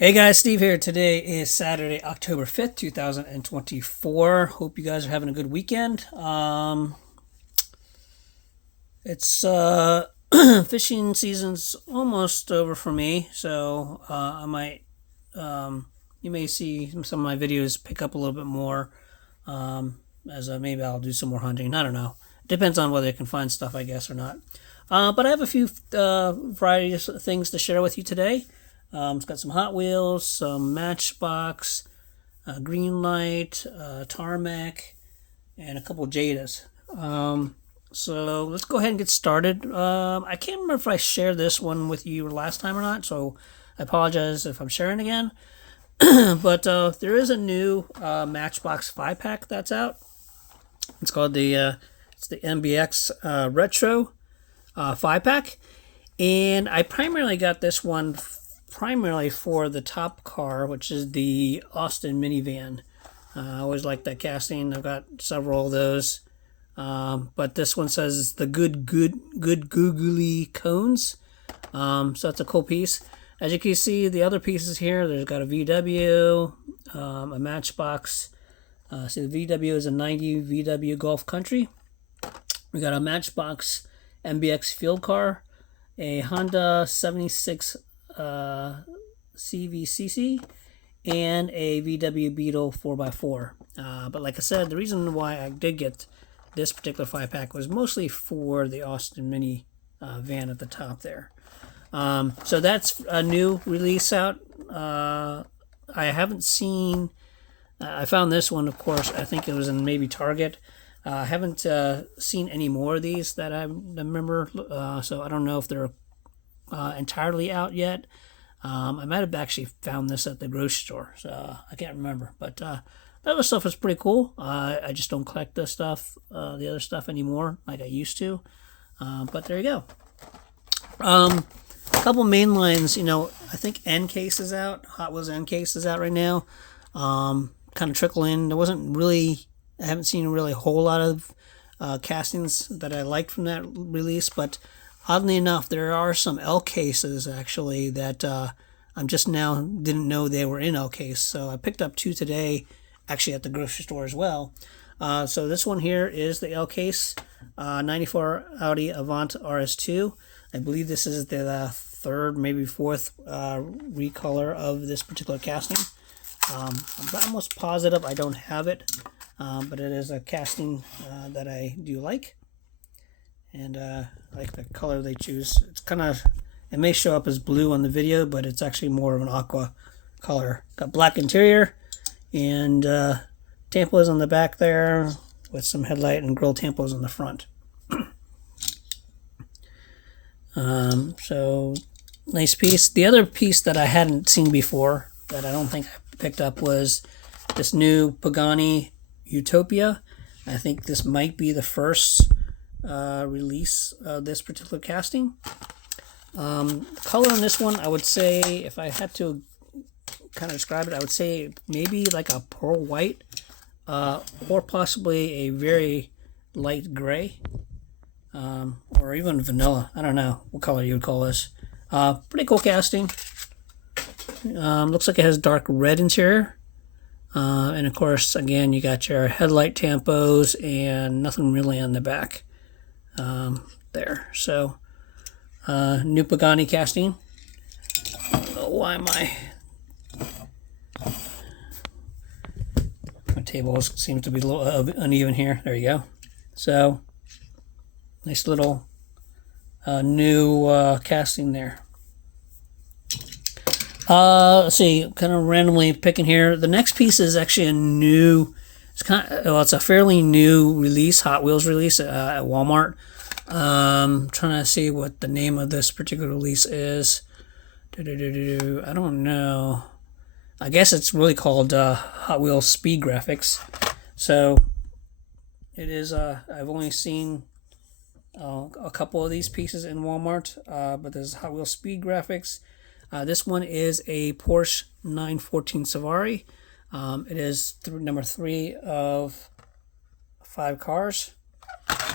Hey guys, Steve here. Today is Saturday, October 5th, 2024. Hope you guys are having a good weekend. It's fishing season's almost over for me, so I might you may see some of my videos pick up a little bit more as maybe I'll do some more hunting. I don't know. It depends on whether I can find stuff, I guess, or not. But I have a few varieties of things to share with you today. It's got some Hot Wheels, some Matchbox, Green Light, Tarmac, and a couple JADAs. So let's go ahead and get started. I can't remember if I shared this one with you last time or not, so I apologize if I'm sharing again. But there is a new Matchbox 5-pack that's out. It's called the MBX Retro 5-pack. And I primarily got this one primarily for the top car, which is the Austin minivan. I always like that casting. I've got several of those. But this one says the good googly cones. So that's a cool piece. As you can see, the other pieces here, there's got a VW, a Matchbox. See, the VW is a 90 VW Golf Country. We got a Matchbox MBX field car, a Honda 76 CVCC, and a VW Beetle 4x4. But like I said, the reason why I did get this particular 5-pack was mostly for the Austin Mini van at the top there. So that's a new release out. I haven't seen... I found this one, of course, I think it was in maybe Target. I haven't seen any more of these that I remember, so I don't know if they're entirely out yet. I might have actually found this at the grocery store, so I can't remember. But the other stuff is pretty cool. I just don't collect this stuff, the other stuff anymore like I used to. But there you go. A couple main lines, I think N Case is out. Hot Wheels N Case is out right now. Kind of trickle in. I haven't seen really a whole lot of castings that I liked from that release, but oddly enough, there are some L cases actually that I'm just now didn't know they were in L case. So I picked up two today, actually at the grocery store as well. So this one here is the L case, 94 Audi Avant RS2. I believe this is the third, maybe fourth recolor of this particular casting. I'm almost positive I don't have it, but it is a casting that I do like. And I like the color they choose. It's kind of, it may show up as blue on the video, but it's actually more of an aqua color. Got black interior and tampos on the back there with some headlight and grill tampos on the front. So nice piece. The other piece that I hadn't seen before that I don't think I picked up was this new Pagani Utopia. I think this might be the first release of this particular casting. Color on this one, I would say, if I had to kind of describe it, I would say maybe like a pearl white, or possibly a very light gray, or even vanilla. I don't know what color you would call this. Pretty cool casting. Looks like it has dark red interior. And of course, again, you got your headlight tampos and nothing really on the back there. So, new Pagani casting. I don't know why my table seems to be a little uneven here. There you go. So, nice little new casting there. Let's see, kind of randomly picking here. The next piece is actually a new, it's a fairly new release, Hot Wheels release at Walmart. Trying to see what the name of this particular release is. I don't know. I guess it's really called Hot Wheels Speed Graphics. So it is, I've only seen a couple of these pieces in Walmart, but there's Hot Wheels Speed Graphics. This one is a Porsche 914 Safari. It is number 3 of 5 cars.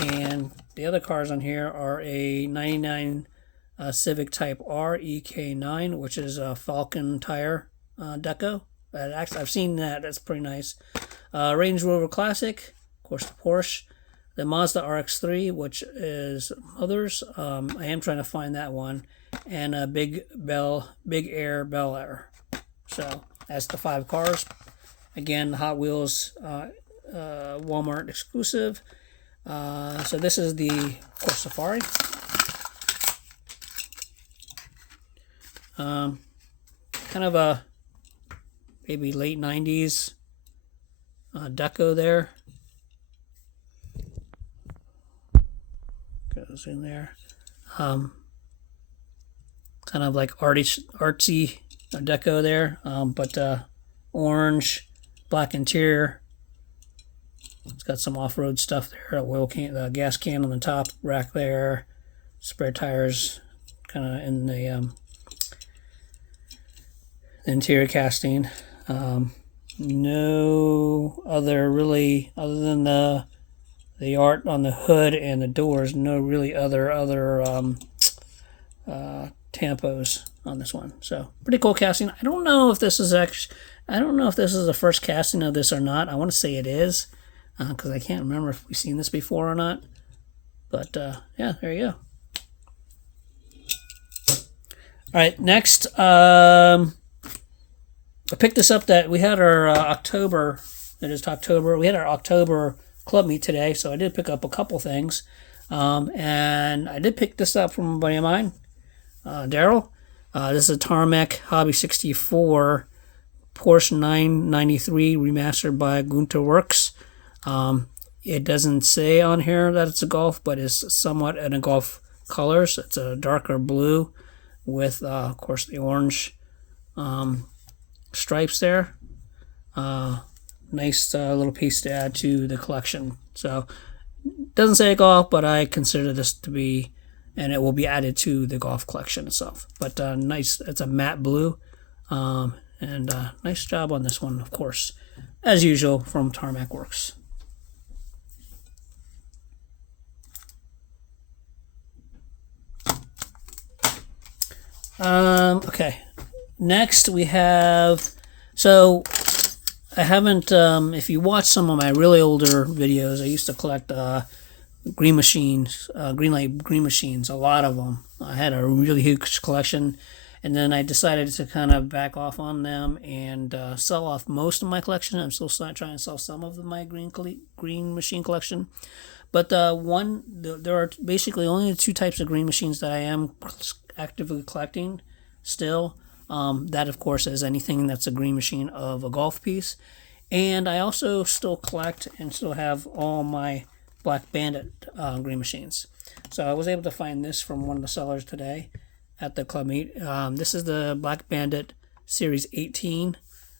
And the other cars on here are a 99 Civic Type R EK9, which is a Falcon tire deco. Actually, I've seen that. That's pretty nice. Range Rover Classic, of course, the Porsche. The Mazda RX-3, which is Mother's. I am trying to find that one. And a Big Air Bel Air. So that's the 5 cars. Again, Hot Wheels Walmart exclusive. So this is the, of course, Safari. Kind of a maybe late 90s deco there. Goes in there. Kind of like artsy deco there, but orange, black interior. It's got some off-road stuff there. Oil can, the gas can on the top rack there. Spare tires, kind of in the interior casting. No other really, other than the art on the hood and the doors. No really other tampos on this one. So pretty cool casting. I don't know if this is the first casting of this or not. I want to say it is, because I can't remember if we've seen this before or not. But yeah, there you go. All right, next, I picked this up that we had our October. It is October. We had our October club meet today, so I did pick up a couple things, and I did pick this up from a buddy of mine, Daryl. This is a Tarmac Hobby 64 Porsche 993 remastered by Gunter Works. It doesn't say on here that it's a Golf, but it's somewhat in a Golf colors. It's a darker blue with, of course, the orange stripes there. Nice little piece to add to the collection. So, doesn't say Golf, but I consider this to be, and it will be added to the Golf collection itself. But nice, it's a matte blue, and nice job on this one, of course, as usual from Tarmac Works. Okay, next we have, so I haven't, if you watch some of my really older videos, I used to collect green machines, green machines, a lot of them. I had a really huge collection, and then I decided to kind of back off on them and sell off most of my collection. I'm still trying to sell some of my green machine collection. But there are basically only 2 types of green machines that I am actively collecting still. That, of course, is anything that's a green machine of a Golf piece. And I also still collect and still have all my Black Bandit green machines. So I was able to find this from one of the sellers today at the club meet. This is the Black Bandit Series 18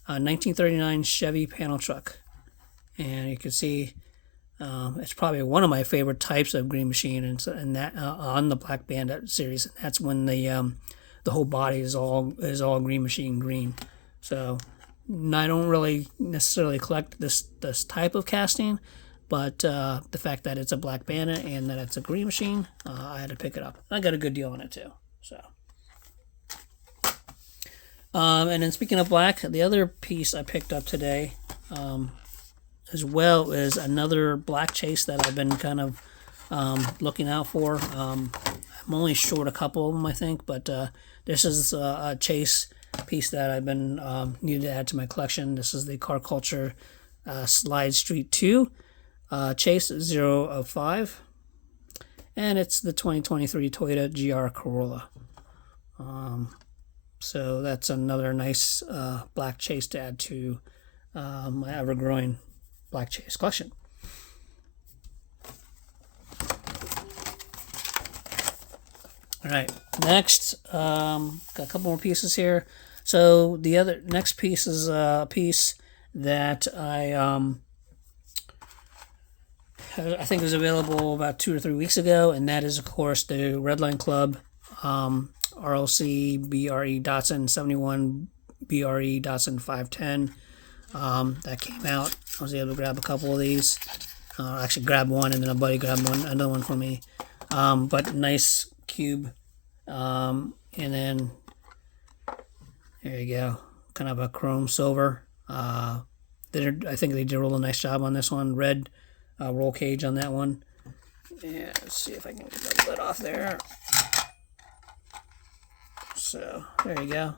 1939 Chevy panel truck. And you can see it's probably one of my favorite types of green machine, and that on the Black Bandit series. And that's when the whole body is all green machine green. So I don't really necessarily collect this type of casting, but the fact that it's a Black Bandit and that it's a green machine, I had to pick it up. I got a good deal on it too. So, and then speaking of black, the other piece I picked up today, as well, is another black chase that I've been kind of looking out for. I'm only short a couple of them, I think, but this is a chase piece that I've been needed to add to my collection. This is the Car Culture Slide Street 2 Chase 005, and it's the 2023 Toyota GR Corolla. So that's another nice black chase to add to my ever-growing black chase collection. All right, next, got a couple more pieces here. So the other next piece is a piece that I think was available about 2 or 3 weeks ago, and that is, of course, the Redline Club RLC BRE Datsun 71 BRE Datsun 510. That came out. I was able to grab a couple of these. Actually, grab one, and then a buddy grabbed another one for me. But nice cube And then there you go, kind of a chrome silver. I think they did a really nice job on this one. Red roll cage on that one. Yeah, let's see if I can get the lid off there. So there you go.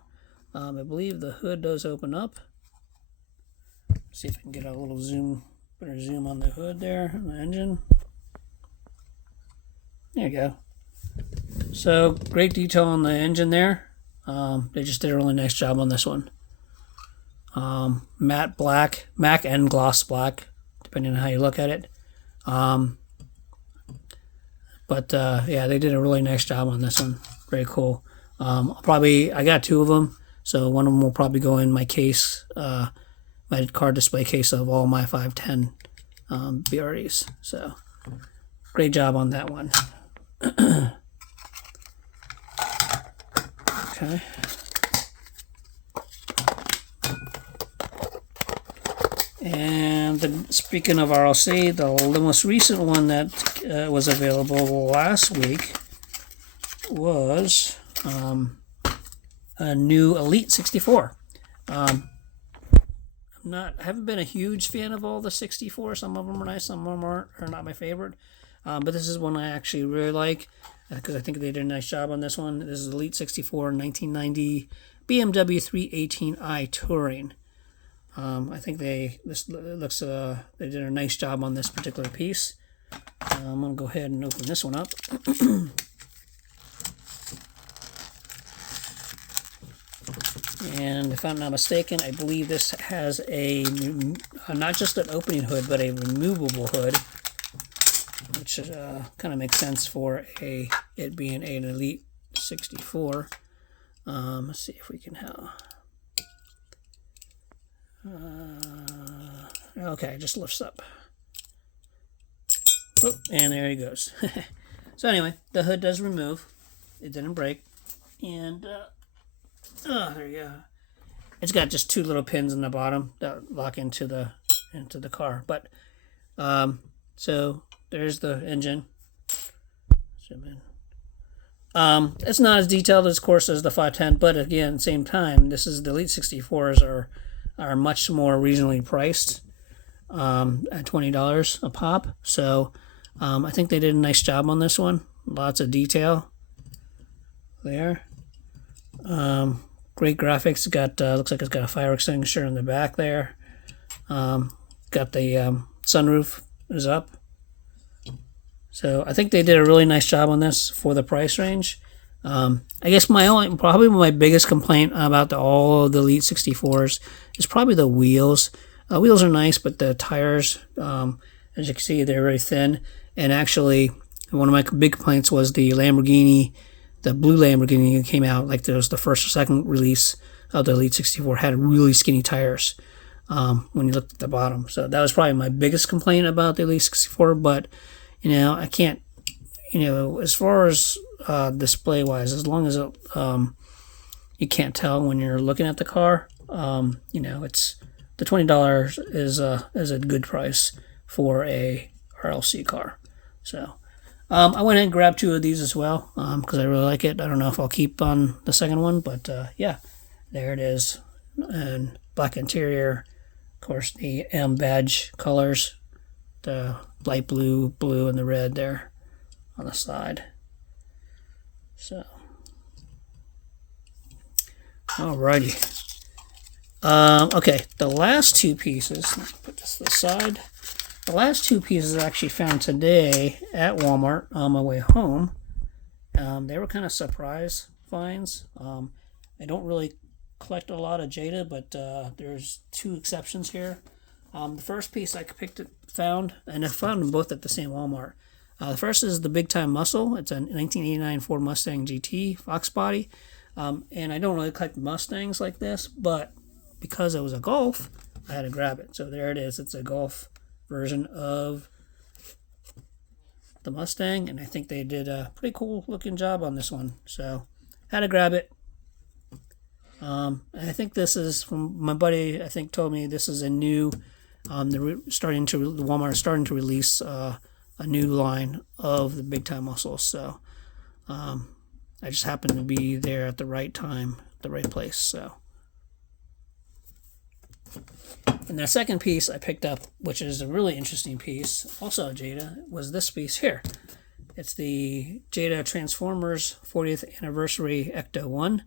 I believe the hood does open up. See if I can get a little better zoom on the hood there, on the engine. There you go. So great detail on the engine there. They just did a really nice job on this one. Matte black, matte and gloss black, depending on how you look at it. Yeah, they did a really nice job on this one. Very cool. I got 2 of them, so one of them will probably go in my case, my car display case of all my 510 BREs. So great job on that one. Okay. And speaking of RLC, the most recent one that was available last week was a new Elite64. I haven't been a huge fan of all the 64. Some of them are nice, some of them are not my favorite. But this is one I actually really like because I think they did a nice job on this one. This is Elite64 1990 BMW 318i Touring. I think they did a nice job on this particular piece. I'm gonna go ahead and open this one up. And if I'm not mistaken, I believe this has a not just an opening hood, but a removable hood, which kind of makes sense for it being an Elite 64. Let's see if we can have. Okay, just lifts up. Oh, and there he goes. So anyway, the hood does remove. It didn't break, and there you go. It's got just 2 little pins in the bottom that lock into the car. But so there's the engine. Zoom in. It's not as detailed, of course, as the 510, but again, same time, this is the Elite 64s are much more reasonably priced at $20 a pop. So I think they did a nice job on this one. Lots of detail there. Great graphics. Got looks like it's got a fire extinguisher in the back there. Got the sunroof is up. So I think they did a really nice job on this for the price range. I guess probably my biggest complaint about all of the Elite 64s is probably the wheels. Wheels are nice, but the tires, as you can see, they're very thin. And actually, one of my big complaints was the Lamborghini, the blue Lamborghini that came out, like there was the first or second release of the Elite 64, had really skinny tires when you looked at the bottom. So that was probably my biggest complaint about the Elite 64. But I can't, as far as display wise, as long as it, you can't tell when you're looking at the car, it's the $20 is a good price for a RLC car. So I went ahead and grabbed 2 of these as well because I really like it. I don't know if I'll keep on the second one, but yeah, there it is. And black interior, of course, the M badge colors, the light blue, and the red there on the side. So, alrighty. Okay, the last 2 pieces, let's put this to the side. The last 2 pieces I actually found today at Walmart on my way home. They were kind of surprise finds. I don't really collect a lot of JADA, but there's 2 exceptions here. The first piece I found, and I found them both at the same Walmart. The first is the Big Time Muscle. It's a 1989 Ford Mustang GT Fox body. And I don't really collect Mustangs like this, but because it was a Golf, I had to grab it. So there it is. It's a Golf version of the Mustang, and I think they did a pretty cool looking job on this one. So had to grab it. I think this is from my buddy. I think told me this is a new. Walmart is starting to release a new line of the Big Time Muscles. So I just happened to be there at the right time, the right place. So, and the second piece I picked up, which is a really interesting piece, also JADA, was this piece here. It's the JADA Transformers 40th Anniversary Ecto1.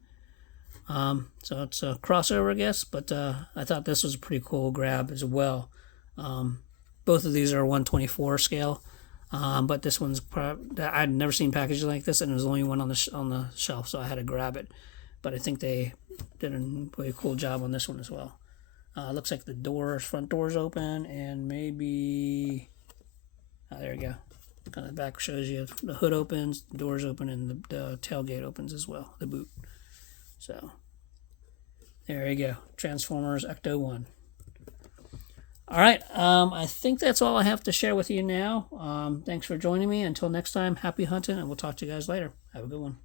So it's a crossover, I guess, but I thought this was a pretty cool grab as well. Both of these are 1/24 scale, but this one's I'd never seen packaging like this, and it was the only one on the shelf, so I had to grab it. But I think they did a really cool job on this one as well. Looks like the front door's open, and maybe there you go. Kind of the back shows you the hood opens, the doors open, and the tailgate opens as well, the boot. So there you go, Transformers Ecto1. All right, I think that's all I have to share with you now. Thanks for joining me. Until next time, happy hunting, and we'll talk to you guys later. Have a good one.